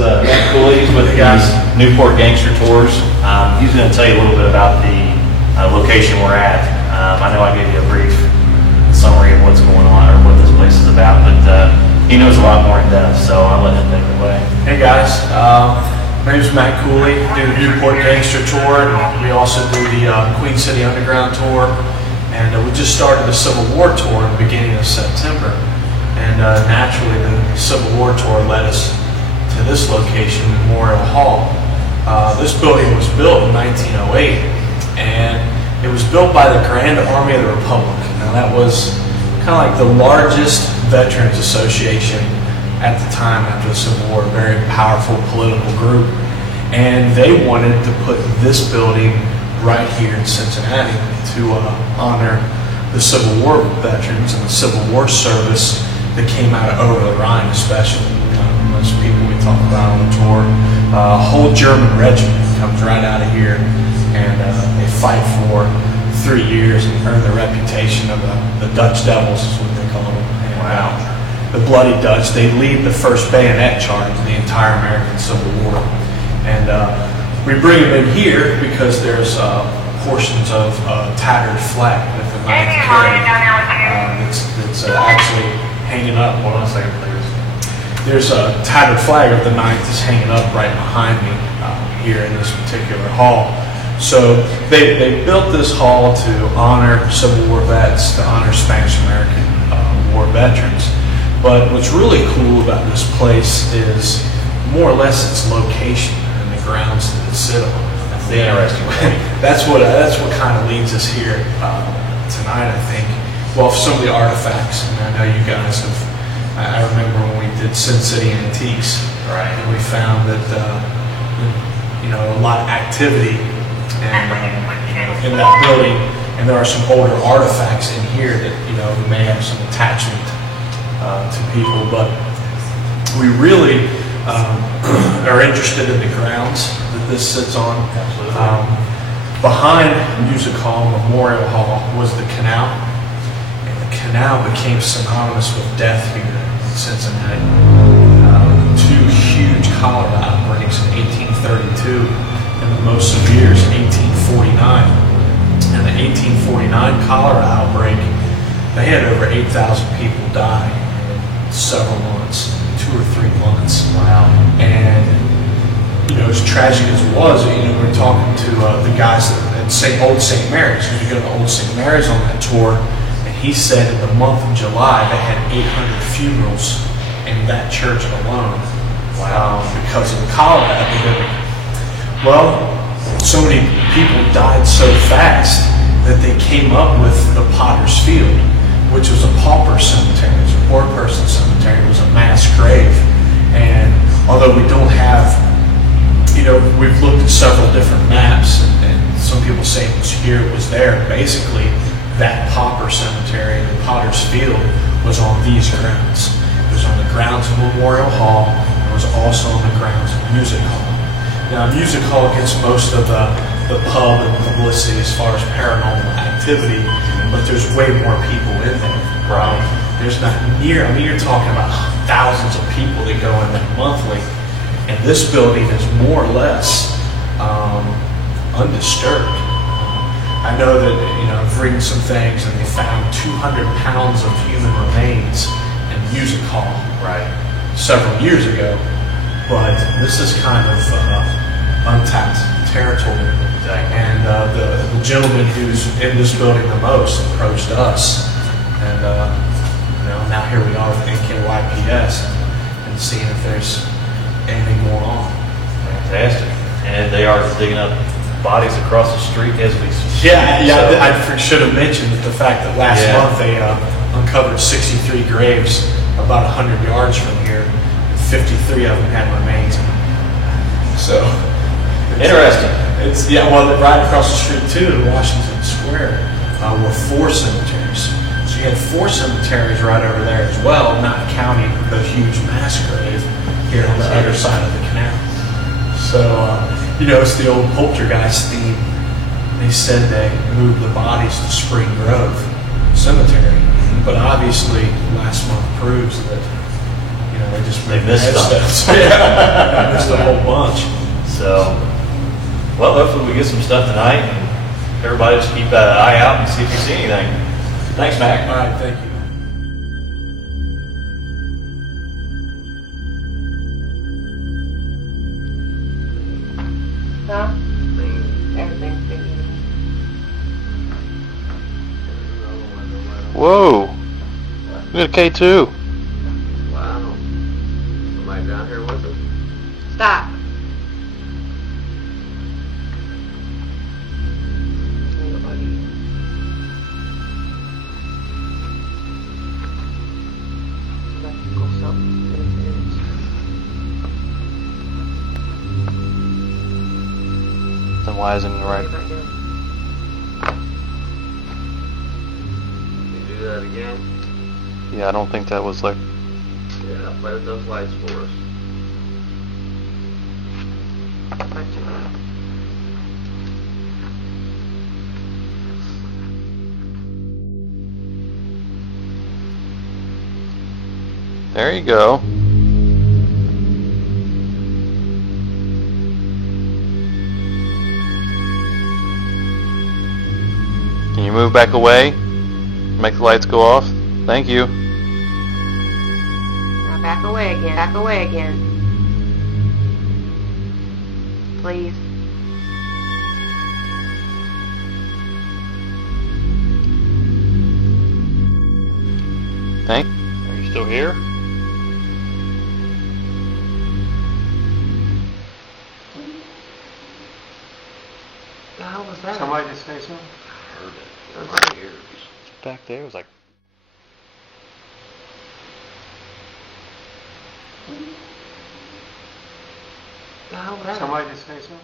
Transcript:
Matt Cooley. He's with the Newport Gangster Tours. He's going to tell you a little bit about the location we're at. I know I gave you a brief summary of what's going on or what this place is about, but he knows a lot more in depth, so I'll let him take it away. Hey guys, my name is Matt Cooley. Do the Newport Gangster Tour, and we also do the Queen City Underground Tour, and we just started the Civil War Tour in the beginning of September. And naturally, the Civil War Tour led us to this location, Memorial Hall. This building was built in 1908, and it was built by the Grand Army of the Republic. Now, that was kind of like the largest veterans association at the time after the Civil War, a very powerful political group. And they wanted to put this building right here in Cincinnati to honor the Civil War veterans and the Civil War service that came out of over the Rhine, especially. Most people we talk about on the tour. A whole German regiment comes right out of here, and they fight for 3 years and earn the reputation of the Dutch Devils, is what they call them. And, wow. The Bloody Dutch. They lead the first bayonet charge in the entire American Civil War. And we bring them in here because there's portions of a tattered flag that the Ninth carried. It's actually hanging up. Hold on a second, please. There's a tattered flag of the Ninth is hanging up right behind me here in this particular hall. So they built this hall to honor Civil War vets, to honor Spanish-American war veterans. But what's really cool about this place is more or less its location and the grounds that it sits on. That's the interesting thing. That's what kind of leads us here tonight, I think. Well, some of the artifacts, and I know you guys have. I remember when we did Sin City Antiques, right? And we found that a lot of activity in that building, and there are some older artifacts in here that may have some attachment to people, but we really are interested in the grounds that this sits on. Absolutely. Behind Music Hall, Memorial Hall, was the canal. Canal became synonymous with death here in Cincinnati. Two huge cholera outbreaks in 1832 and the most severe in 1849. And the 1849 cholera outbreak, they had over 8,000 people die in several months, 2 or 3 months. Wow. And as tragic as it was, we were talking to the guys at Old St. Mary's, because we go to Old St. Mary's on that tour. He said in the month of July they had 800 funerals in that church alone. Wow. Because of the cholera epidemic. Well, so many people died so fast that they came up with the Potter's Field, which was a pauper cemetery. It was a poor person cemetery. It was a mass grave. And although we don't have, we've looked at several different maps, and some people say it was here, it was there. Basically, that pauper cemetery, the Potter's Field, was on these grounds. It was on the grounds of Memorial Hall, and it was also on the grounds of Music Hall. Now, Music Hall gets most of the pub and publicity as far as paranormal activity, but there's way more people in there. Right. There's not near, you're talking about thousands of people that go in there monthly, and this building is more or less undisturbed. I know that, I've read some things, and they found 200 pounds of human remains in Music Hall, right, several years ago. But this is kind of untapped territory. Exactly. And the gentleman who's in this building the most approached us, and now here we are with NKYPS and seeing if there's anything going on. Fantastic. And they are digging up bodies across the street as we speak. I should have mentioned the fact that last month they uncovered 63 graves about 100 yards from here, and 53 of them had remains in them. So interesting. Right across the street too, in Washington Square, were 4 cemeteries. So you had 4 cemeteries right over there as well, not counting the huge mass grave here on the other side of the canal. So. It's the old poltergeist theme. They said they moved the bodies to Spring Grove Cemetery. But obviously, last month proves that, They just They moved missed the some. headsets. Yeah, they missed a whole bunch. So, well, hopefully we get some stuff tonight, and everybody just keep an eye out and see if you see anything. Thanks, Mac. All right, thank you. Huh? Everything's been eaten. Whoa! We got a K2. Wow. Somebody down here with us? Stop. Nobody. Electrical something. Then why isn't it right? You do that again? Yeah, I don't think that was like. Yeah, play with those lights for us. There you go. Can you move back away? Make the lights go off? Thank you. Now back away again. Back away again. Please. Thank. Are you still here? The hell was that? Somebody just say something? I heard it. In my ears. Back there was like. The hell was that? Somebody just say something?